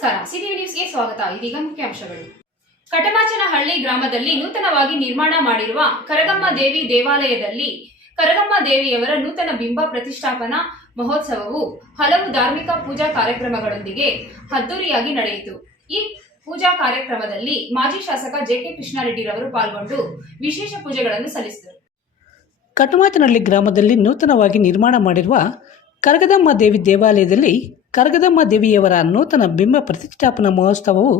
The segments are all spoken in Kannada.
ನಮಸ್ಕಾರ, ಸಿಟಿ ನ್ಯೂಸ್ಗೆ ಸ್ವಾಗತ. ಇದೀಗ ಮುಖ್ಯಾಂಶಗಳು. ಕಟಮಾಚನಹಳ್ಳಿ ಗ್ರಾಮದಲ್ಲಿ ನೂತನವಾಗಿ ನಿರ್ಮಾಣ ಮಾಡಿರುವ ಕರಗಮ್ಮ ದೇವಿ ದೇವಾಲಯದಲ್ಲಿ ಕರಗಮ್ಮ ದೇವಿಯವರ ನೂತನ ಬಿಂಬ ಪ್ರತಿಷ್ಠಾಪನಾ ಮಹೋತ್ಸವವು ಹಲವು ಧಾರ್ಮಿಕ ಪೂಜಾ ಕಾರ್ಯಕ್ರಮಗಳೊಂದಿಗೆ ಅದ್ದೂರಿಯಾಗಿ ನಡೆಯಿತು. ಈ ಪೂಜಾ ಕಾರ್ಯಕ್ರಮದಲ್ಲಿ ಮಾಜಿ ಶಾಸಕ ಜೆ.ಕೆ. ಕೃಷ್ಣಾರೆಡ್ಡಿರವರು ಪಾಲ್ಗೊಂಡು ವಿಶೇಷ ಪೂಜೆಗಳನ್ನು ಸಲ್ಲಿಸಿದರು. ಕಟಮಾಚನಹಳ್ಳಿ ಗ್ರಾಮದಲ್ಲಿ ನೂತನವಾಗಿ ನಿರ್ಮಾಣ ಮಾಡಿರುವ ಕರಗದಮ್ಮ ದೇವಿ ದೇವಾಲಯದಲ್ಲಿ ಕರಗದಮ್ಮ ದೇವಿಯವರ ನೂತನ ಬಿಂಬ ಪ್ರತಿಷ್ಠಾಪನಾ ಮಹೋತ್ಸವವು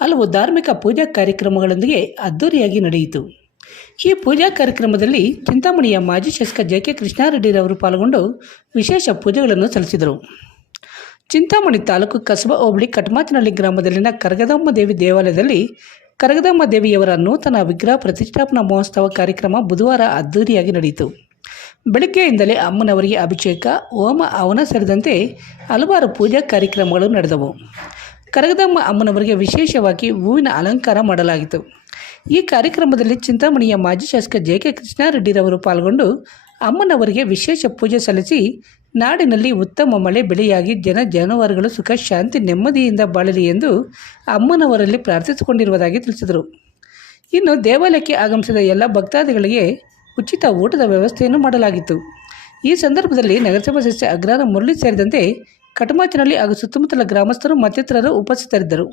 ಹಲವು ಧಾರ್ಮಿಕ ಪೂಜಾ ಕಾರ್ಯಕ್ರಮಗಳೊಂದಿಗೆ ಅದ್ದೂರಿಯಾಗಿ ನಡೆಯಿತು. ಈ ಪೂಜಾ ಕಾರ್ಯಕ್ರಮದಲ್ಲಿ ಚಿಂತಾಮಣಿಯ ಮಾಜಿ ಶಾಸಕ ಜೆ.ಕೆ. ಕೃಷ್ಣಾರೆಡ್ಡಿರವರು ಪಾಲ್ಗೊಂಡು ವಿಶೇಷ ಪೂಜೆಗಳನ್ನು ಸಲ್ಲಿಸಿದರು. ಚಿಂತಾಮಣಿ ತಾಲೂಕು ಕಸಬಾ ಹೋಬಳಿ ಕಟಮಾಚನಹಳ್ಳಿ ಗ್ರಾಮದಲ್ಲಿನ ಕರಗದಮ್ಮ ದೇವಿ ದೇವಾಲಯದಲ್ಲಿ ಕರಗದಮ್ಮ ದೇವಿಯವರ ನೂತನ ವಿಗ್ರಹ ಪ್ರತಿಷ್ಠಾಪನಾ ಮಹೋತ್ಸವ ಕಾರ್ಯಕ್ರಮ ಬುಧವಾರ ಅದ್ದೂರಿಯಾಗಿ ನಡೆಯಿತು. ಬೆಳಗ್ಗೆಯಿಂದಲೇ ಅಮ್ಮನವರಿಗೆ ಅಭಿಷೇಕ, ಹೋಮ ಹವನ ಸೇರಿದಂತೆ ಹಲವಾರು ಪೂಜಾ ಕಾರ್ಯಕ್ರಮಗಳು ನಡೆದವು. ಕರಗದಮ್ಮ ಅಮ್ಮನವರಿಗೆ ವಿಶೇಷವಾಗಿ ಹೂವಿನ ಅಲಂಕಾರ ಮಾಡಲಾಗಿತ್ತು. ಈ ಕಾರ್ಯಕ್ರಮದಲ್ಲಿ ಚಿಂತಾಮಣಿಯ ಮಾಜಿ ಶಾಸಕ ಜೆ.ಕೆ. ಕೃಷ್ಣಾರೆಡ್ಡಿರವರು ಪಾಲ್ಗೊಂಡು ಅಮ್ಮನವರಿಗೆ ವಿಶೇಷ ಪೂಜೆ ಸಲ್ಲಿಸಿ ನಾಡಿನಲ್ಲಿ ಉತ್ತಮ ಮಳೆ ಬೆಳೆಯಾಗಿ ಜಾನುವಾರುಗಳು ಸುಖ ಶಾಂತಿ ನೆಮ್ಮದಿಯಿಂದ ಬಾಳಲಿ ಎಂದು ಅಮ್ಮನವರಲ್ಲಿ ಪ್ರಾರ್ಥಿಸಿಕೊಂಡಿರುವುದಾಗಿ ತಿಳಿಸಿದರು. ಇನ್ನು ದೇವಾಲಯಕ್ಕೆ ಆಗಮಿಸಿದ ಎಲ್ಲ ಭಕ್ತಾದಿಗಳಿಗೆ ಉಚಿತ ಊಟದ ವ್ಯವಸ್ಥೆಯನ್ನು ಮಾಡಲಾಗಿತ್ತು. ಈ ಸಂದರ್ಭದಲ್ಲಿ ನಗರಸಭಾ ಸದಸ್ಯ ಅಗ್ರಹಾರ ಮುರಳಿ ಸೇರಿದಂತೆ ಕಟಮಾಚನಹಳ್ಳಿ ಹಾಗೂ ಸುತ್ತಮುತ್ತಲ ಗ್ರಾಮಸ್ಥರು ಮತ್ತಿತರರು ಉಪಸ್ಥಿತರಿದ್ದರು.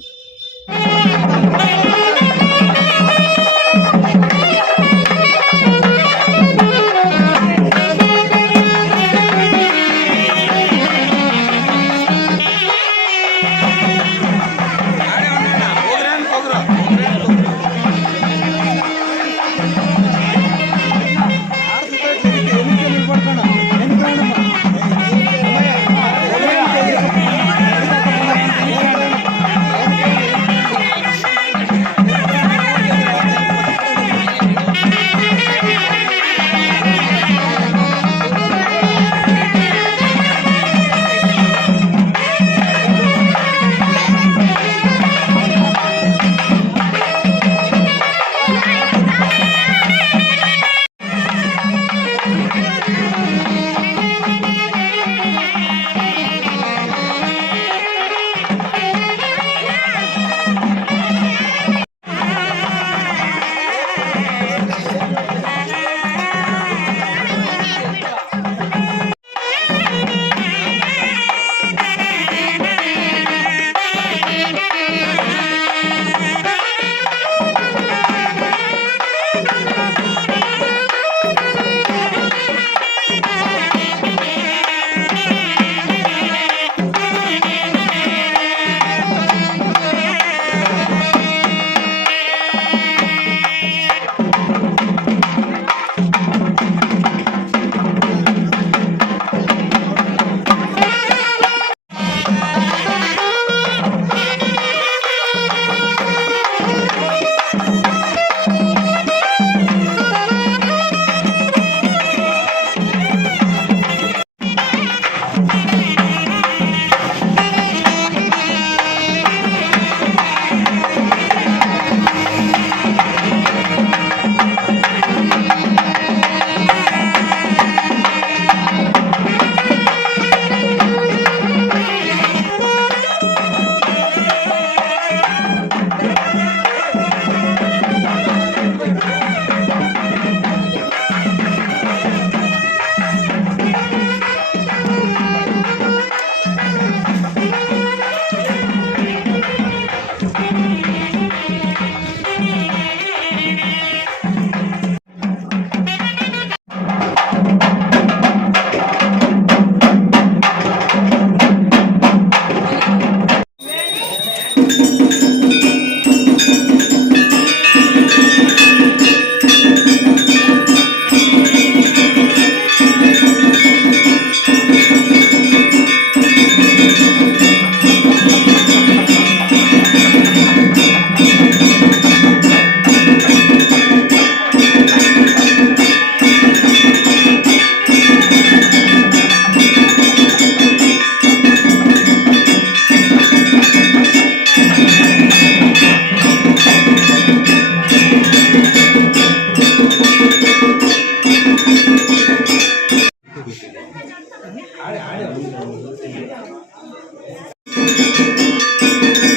Thank you.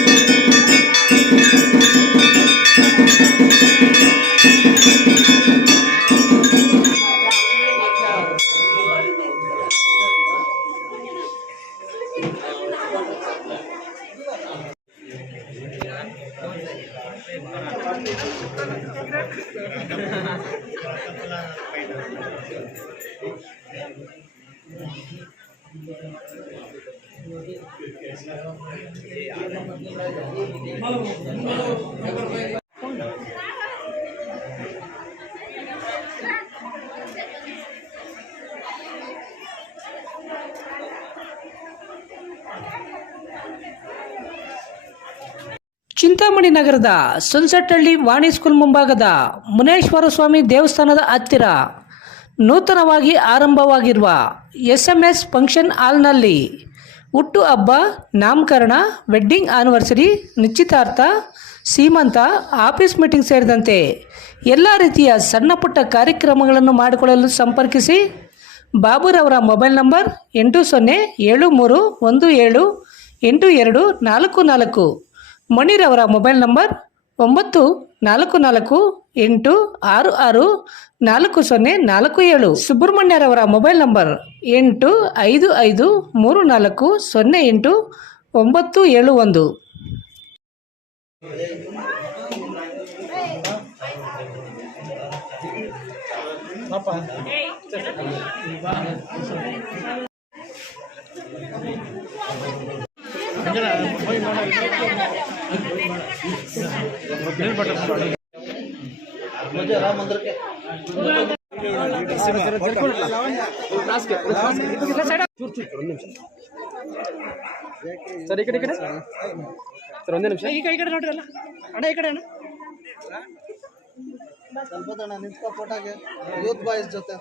ಚಿಂತಾಮಣಿ ನಗರದ ಸನ್ಸೆಟ್ ಹಳ್ಳಿ ವಾಣಿ ಸ್ಕೂಲ್ ಮುಂಭಾಗದ ಮುನೇಶ್ವರ ಸ್ವಾಮಿ ದೇವಸ್ಥಾನದ ಹತ್ತಿರ ನೂತನವಾಗಿ ಆರಂಭವಾಗಿರುವ SMS ಫಂಕ್ಷನ್ ಹಾಲ್ನಲ್ಲಿ ಹುಟ್ಟು ಹಬ್ಬ, ನಾಮಕರಣ, ವೆಡ್ಡಿಂಗ್ ಆನಿವರ್ಸರಿ, ನಿಶ್ಚಿತಾರ್ಥ, ಸೀಮಂತ, ಆಫೀಸ್ ಮೀಟಿಂಗ್ ಸೇರಿದಂತೆ ಎಲ್ಲ ರೀತಿಯ ಸಣ್ಣ ಪುಟ್ಟ ಕಾರ್ಯಕ್ರಮಗಳನ್ನು ಮಾಡಿಕೊಳ್ಳಲು ಸಂಪರ್ಕಿಸಿ. ಬಾಬುರವರ ಮೊಬೈಲ್ ನಂಬರ್ 8073178244. ಮಣಿರವರ ಮೊಬೈಲ್ ನಂಬರ್ 9448664047. ಸುಬ್ರಹ್ಮಣ್ಯರವರ ಮೊಬೈಲ್ ನಂಬರ್ 8554080971. मुझे राम मंदिर के ಸರ್ ಈ ಕಡೆ ಸರ್ ಒಂದೇ ನಿಮಿಷ ಈ ಕಡೆ ನೋಡ್ರಿ ಅಲ್ಲ ಅಣ್ಣ ಈ ಕಡೆ ಅಣ್ಣ ಸ್ವಲ್ಪ ಅಣ್ಣ ನಿಂತ್ಕೋ ಫೋಟೋಗೆ ಯೂತ್ ಬಾಯ್ಸ್ ಜೊತೆ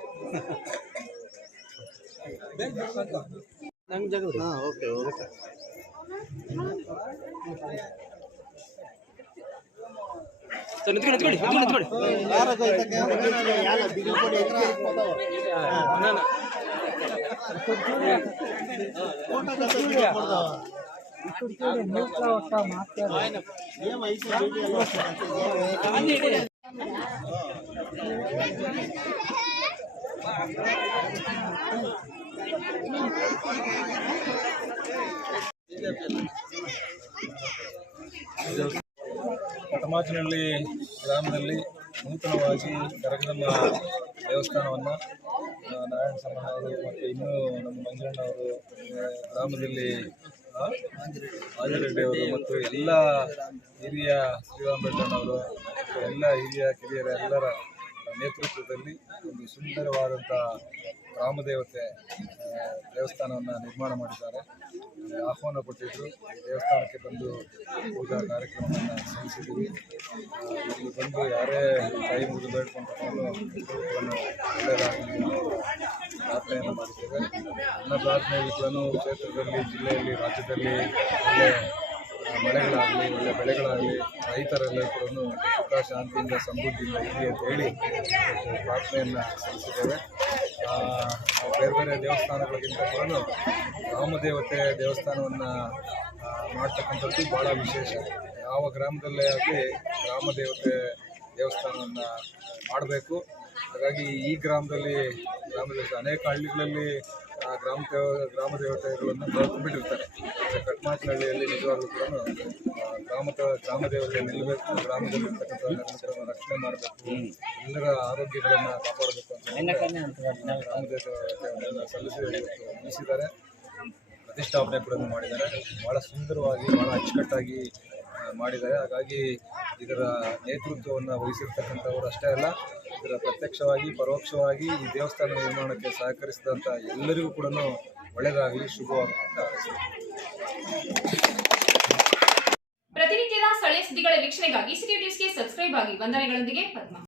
ನಂಗೆ ಜಾಗ ಹಾಂ ಓಕೆ ಓಕೆ ಸರ್ ನಿಂತ್ಕೊಳ್ಳಿ ಯಾರಾಗ ಯಾರ ಬಿಗಿ ಕೊಡಿ ಕಟಮಾಚನಹಳ್ಳಿ ಗ್ರಾಮದಲ್ಲಿ ನೂತನವಾಗಿ ಕರಗದಮ್ಮ ದೇವಸ್ಥಾನವನ್ನು ನಾರಾಯಣ ಸಂಬಂಧವರು ಮತ್ತು ಇನ್ನೂ ನಮ್ಮ ಮಂಜಣ್ಣವರು ಗ್ರಾಮದಲ್ಲಿ ಆಂಜರೆಡ್ಡಿಯವರು ಮತ್ತು ಎಲ್ಲ ಹಿರಿಯ ಶ್ರೀರಾಮರೆಡ್ಡಣ್ಣವರು ಮತ್ತು ಎಲ್ಲ ಹಿರಿಯ ಕಿರಿಯರ ಎಲ್ಲರ ನೇತೃತ್ವದಲ್ಲಿ ಒಂದು ಸುಂದರವಾದಂಥ ಗ್ರಾಮದೇವತೆ ದೇವಸ್ಥಾನವನ್ನು ನಿರ್ಮಾಣ ಮಾಡಿದ್ದಾರೆ. ಆಹ್ವಾನ ಕೊಟ್ಟಿದ್ದರು. ದೇವಸ್ಥಾನಕ್ಕೆ ಬಂದು ಪೂಜಾ ಕಾರ್ಯಕ್ರಮವನ್ನು ಸಲ್ಲಿಸಿದ್ದೀವಿ. ಇಲ್ಲಿ ಬಂದು ಯಾರೇ ಕೈ ಮುಗಿದು ಬೇಡ್ಕೊಂಡು ಒಳ್ಳೆಯದಾಗಲಿ ಪ್ರಾರ್ಥನೆಯನ್ನು ಮಾಡಿದ್ದೇವೆ. ನನ್ನ ಪ್ರಾರ್ಥನೆಯಲ್ಲಿ ಕ್ಷೇತ್ರದಲ್ಲಿ, ಜಿಲ್ಲೆಯಲ್ಲಿ, ರಾಜ್ಯದಲ್ಲಿ ಒಳ್ಳೆ ಮಳೆಗಳಾಗಲಿ, ಒಳ್ಳೆ ಬೆಳೆಗಳಾಗಲಿ, ರೈತರೆಲ್ಲರೂ ಕೂಡ ಸುಖ ಶಾಂತಿಯಿಂದ ಸಮೃದ್ಧಿಯಿಂದ ಇರಲಿ ಅಂತ ಹೇಳಿ ಪ್ರಾರ್ಥನೆಯನ್ನು ಸಲ್ಲಿಸಿದ್ದೇವೆ. ಬೇರೆ ಬೇರೆ ದೇವಸ್ಥಾನಗಳಿಗಿಂತ ಕೂಡ ಗ್ರಾಮದೇವತೆ ದೇವಸ್ಥಾನವನ್ನು ಮಾಡ್ತಕ್ಕಂಥದ್ದು ಭಾಳ ವಿಶೇಷ. ಯಾವ ಗ್ರಾಮದಲ್ಲೇ ಆಗಲಿ ಗ್ರಾಮದೇವತೆ ದೇವಸ್ಥಾನವನ್ನು ಮಾಡಬೇಕು. ಹಾಗಾಗಿ ಈ ಗ್ರಾಮದಲ್ಲಿ ಅನೇಕ ಹಳ್ಳಿಗಳಲ್ಲಿ ಗ್ರಾಮ ದೇವತೆಗಳನ್ನು ಬೆಳೆದುಬಿಟ್ಟಿರ್ತಾರೆ. ಕಟ್ಮಾಚನಹಳ್ಳಿಯಲ್ಲಿ ನಿಜವಾಗ್ಲೂ ಕೂಡ ಗ್ರಾಮ ದೇವತೆ ನಿಲ್ಲಬೇಕು, ಗ್ರಾಮದಲ್ಲಿರ್ತಕ್ಕಂಥ ಜನರನ್ನು ರಕ್ಷಣೆ ಮಾಡಬೇಕು, ಎಲ್ಲರ ಆರೋಗ್ಯಗಳನ್ನು ಕಾಪಾಡಬೇಕು ಅಂತ ಗ್ರಾಮ ದೇವತೆಯನ್ನು ನಿಲ್ಲಿಸಿದ್ದಾರೆ. ಪ್ರತಿಷ್ಠಾಪನೆ ಕೂಡ ಮಾಡಿದ್ದಾರೆ. ಭಾಳ ಸುಂದರವಾಗಿ, ಭಾಳ ಅಚ್ಚುಕಟ್ಟಾಗಿ ಮಾಡಿದ್ದಾರೆ. ಹಾಗಾಗಿ ಇದರ ನೇತೃತ್ವವನ್ನು ವಹಿಸಿರ್ತಕ್ಕಂಥವರು ಅಷ್ಟೇ ಅಲ್ಲ, ಇದರ ಪ್ರತ್ಯಕ್ಷವಾಗಿ ಪರೋಕ್ಷವಾಗಿ ಈ ದೇವಸ್ಥಾನ ನಿರ್ಮಾಣಕ್ಕೆ ಸಹಕರಿಸಿದಂಥ ಎಲ್ಲರಿಗೂ ಕೂಡ ಒಳ್ಳೆಯದಾಗಲಿ, ಶುಭವಾಗಲಿ ಅಂತ ಪ್ರತಿನಿತ್ಯದ ಸ್ಥಳೀಯ ಸುದ್ದಿಗಳ ವೀಕ್ಷಣೆಗಾಗಿ ಸಿಟಿ ನ್ಯೂಸ್ಗೆ ಸಬ್ಸ್ಕ್ರೈಬ್ ಆಗಿ. ವಂದನೆಗಳೊಂದಿಗೆ ಪದ್ಮ.